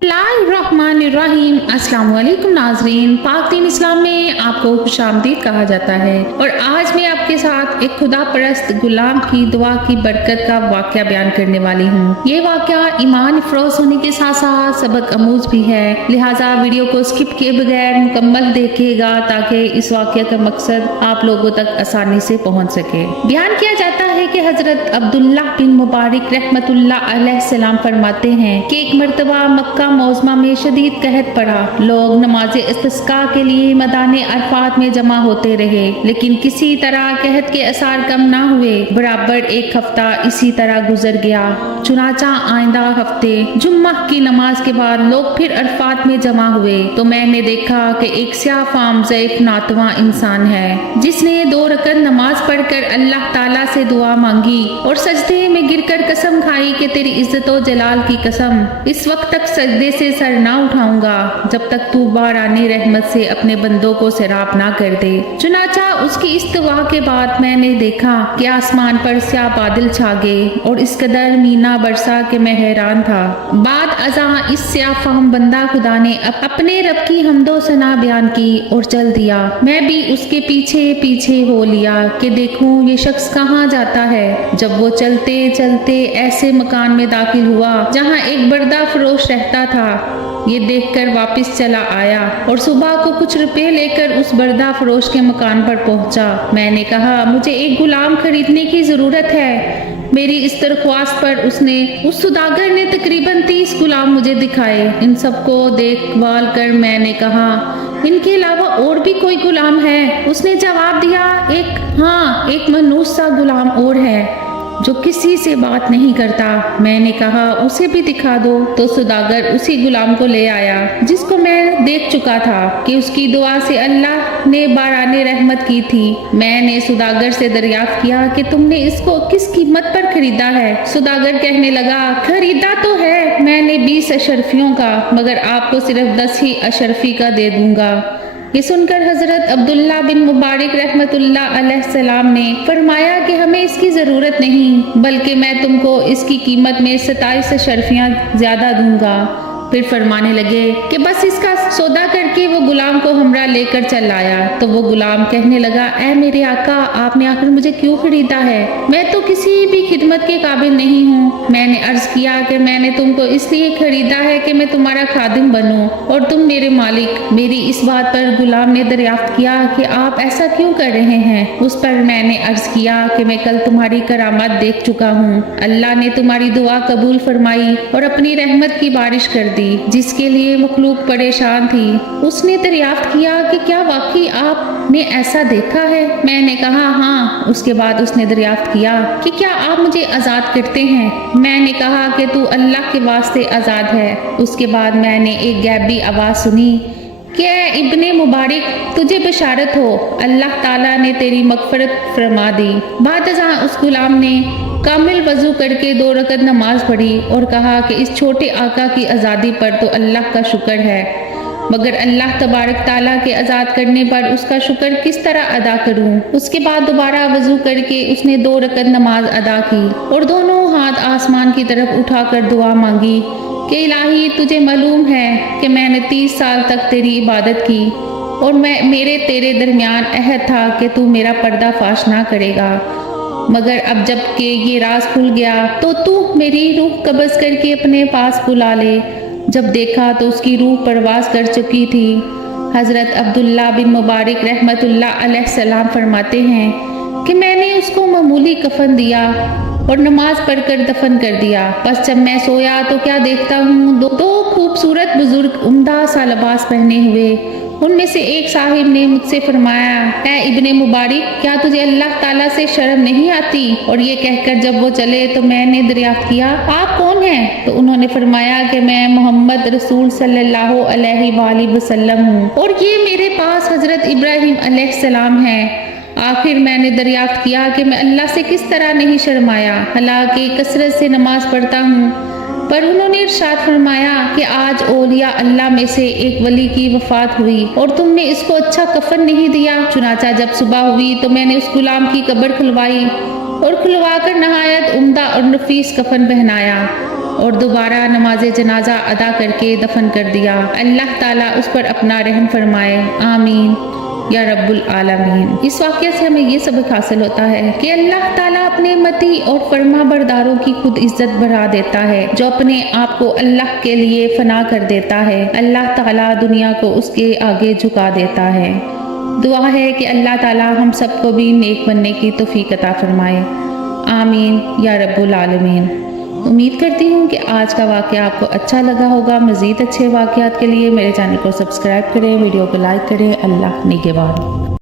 बिस्मिल्लाहिर्रहमानिर्रहीम। अस्सलाम वालेकुम नाज़रीन, पाक दीन इस्लाम में आपको खुशामदीद कहा जाता है और आज मैं आपके साथ एक खुदा परस्त गुलाम की दुआ की बरकत का वाक़या बयान करने वाली हूँ। ये वाक़या ईमान अफरोज़ होने के साथ साथ सबक आमूज भी है, लिहाजा वीडियो को स्किप किए बगैर मुकम्मल देखिएगा ताकि इस वाक़या का मकसद आप लोगों तक आसानी से पहुँच सके। बयान किया जाता है कि हजरत अब्दुल्ला बिन मुबारक रहमतुल्लाह अलैह सलाम फरमाते हैं कि एक मरतबा मक्का मौज़मा में शदीद कहत पड़ा। लोग नमाज इस्तिस्का के लिए मैदान अरफात में जमा होते रहे, लेकिन किसी तरह कहत के असर कम ना हुए। बराबर एक हफ्ता इसी तरह गुजर गया। चुनाचा आइंदा हफ्ते जुम्मा की नमाज के बाद लोग फिर अरफात में जमा हुए तो मैंने देखा कि एक स्याह फाम ज़ईफ नातवा इंसान है जिसने 2 रकत नमाज पढ़कर अल्लाह ताला से दुआ मांगी और सजदे में गिरकर कसम खाई कि तेरी इज्जत व जलाल की कसम, इस वक्त तक सजदे से सर ना उठाऊंगा जब तक तू बारानी रहमत से अपने बंदों को सैराब ना कर दे। चुनाचा उसकी इस दुआ के बाद मैंने देखा कि आसमान पर स्याह बादल छा गए और इस कदर मीना बरसा कि मैं हैरान था। बाद अज़ा इस स्याह फाहम बंदा खुदा ने अपने रब की हम्दो सना बयान की और चल दिया। मैं भी उसके पीछे पीछे हो लिया कि देखूं ये शख्स कहाँ जाता है। जब वो चलते चलते ऐसे मकान में दाखिल हुआ जहाँ एक बर्दा फरोश रहता था, ये देखकर वापस चला आया और सुबह को कुछ रुपए लेकर उस बर्दा फरोश के मकान पर पहुंचा। मैंने कहा मुझे एक गुलाम खरीदने की जरूरत है। मेरी इस दरख्वास्त पर उस सुदागर ने तकरीबन 30 गुलाम मुझे दिखाए। इन सबको देखभाल कर मैंने कहा इनके अलावा और भी कोई गुलाम है? उसने जवाब दिया एक मनूस सा गुलाम और है जो किसी से बात नहीं करता। मैंने कहा उसे भी दिखा दो। तो सुदागर उसी गुलाम को ले आया जिसको मैं देख चुका था कि उसकी दुआ से अल्लाह ने बाराने रहमत की थी। मैंने सुदागर से दरियाफ्त किया कि तुमने इसको किस कीमत पर खरीदा है? सुदागर कहने लगा खरीदा तो है मैंने 20 अशरफियों का, मगर आपको सिर्फ 10 ही अशरफी का दे दूंगा। ये सुनकर हजरत अब्दुल्ला बिन मुबारक रहमतुल्लाह अलैह सलाम ने फरमाया कि हमें इसकी ज़रूरत नहीं, बल्कि मैं तुमको इसकी कीमत में 27 अशरफियाँ ज़्यादा दूंगा। फिर फरमाने लगे कि बस इसका सौदा करके वो गुलाम को हमरा लेकर चल आया। तो वो गुलाम कहने लगा ऐ मेरे आका, आपने आखिर मुझे क्यों खरीदा है? मैं तो किसी भी खिदमत के काबिल नहीं हूँ। मैंने अर्ज किया कि मैंने तुमको इसलिए खरीदा है कि मैं तुम्हारा खादिम बनूं और तुम मेरे मालिक। मेरी इस बात पर गुलाम ने दरियाफ्त किया कि आप ऐसा क्यों कर रहे हैं? उस पर मैंने अर्ज किया कि मैं कल तुम्हारी करामत देख चुका हूँ। अल्लाह ने तुम्हारी दुआ कबूल फरमाई और अपनी रहमत की बारिश कर जिसके लिए मखलूक परेशान थी। उसने दरियाफ्त किया कि क्या वाकई आपने ऐसा देखा है? मैंने कहा हाँ। उसके बाद उसने दरियाफ्त किया कि क्या आप मुझे आज़ाद करते हैं? मैंने कहा कि तू अल्लाह के वास्ते आज़ाद है। उसके बाद मैंने एक गैबी आवाज़ सुनी कि इब्ने मुबारक तुझे बशारत हो, अल्लाह ताला ने तेरी मगफरत फरमा दी। बाद अज़ा उस गुलाम ने कामिल वजू करके 2 रकत नमाज पढ़ी और कहा कि इस छोटे आका की आज़ादी पर तो अल्लाह का शुक्र है, मगर अल्लाह तबारक ताला के आज़ाद करने पर उसका शुक्र किस तरह अदा करूं? उसके बाद दोबारा वजू करके उसने 2 रकत नमाज अदा की और दोनों हाथ आसमान की तरफ उठाकर दुआ मांगी कि इलाही तुझे मालूम है कि मैंने 30 साल तक तेरी इबादत की और मेरे तेरे दरमियान अहद था कि तू मेरा पर्दाफाश ना करेगा, मगर अब जब के ये राज खुल गया तो तू मेरी रूह कब्ज़ करके अपने पास बुला ले। जब देखा तो उसकी रूह परवास कर चुकी थी। हज़रत अब्दुल्ला बिन मुबारक रहमतुल्लाह अलैह सलाम फरमाते हैं कि मैंने उसको मामूली कफन दिया और नमाज पढ़कर दफन कर दिया। बस जब मैं सोया तो क्या देखता हूँ, दो खूबसूरत बुजुर्ग उम्दा सा लिबास पहने हुए। उनमें से एक साहिब ने मुझसे फरमाया ऐ इब्ने मुबारक, क्या तुझे अल्लाह ताला से शर्म नहीं आती? और ये कहकर जब वो चले तो मैंने दरियाफ्त किया आप कौन हैं? तो उन्होंने फरमाया कि मैं मोहम्मद रसूल सल्लल्लाहु अलैहि वसल्लम हूँ और ये मेरे पास हजरत इब्राहिम अलैहिस्सलाम हैं। आखिर मैंने दरियाफ्त किया कि मैं अल्लाह से किस तरह नहीं शर्माया, हालांकि कसरत से नमाज पढ़ता हूँ। पर उन्होंने इरशाद फरमाया कि आज औलिया अल्लाह में से एक वली की वफात हुई और तुमने इसको अच्छा कफन नहीं दिया। चुनाचा जब सुबह हुई तो मैंने उस गुलाम की कब्र खुलवाई और खुलवा कर नहायत उम्दा और नफीस कफन पहनाया। اور دوبارہ نماز جنازہ ادا کر کے دفن کر دیا۔ اللہ تعالیٰ اس پر اپنا رحم فرمائے، آمین یا رب العالمین۔ اس واقعے سے ہمیں یہ سبق حاصل ہوتا ہے کہ اللہ تعالیٰ اپنے متی اور فرما برداروں کی خود عزت بڑھا دیتا ہے، جو اپنے آپ کو اللہ کے لیے فنا کر دیتا ہے۔ اللہ تعالیٰ دنیا کو اس کے آگے جھکا دیتا ہے۔ دعا ہے کہ اللہ تعالیٰ ہم سب کو بھی نیک بننے کی توفیق عطا فرمائے، آمین یا رب العالمین۔ امید کرتی ہوں کہ آج کا واقعہ آپ کو اچھا لگا ہوگا۔ مزید اچھے واقعات کے لیے میرے چینل کو سبسکرائب کریں، ویڈیو کو لائک کریں۔ اللہ نگہبان۔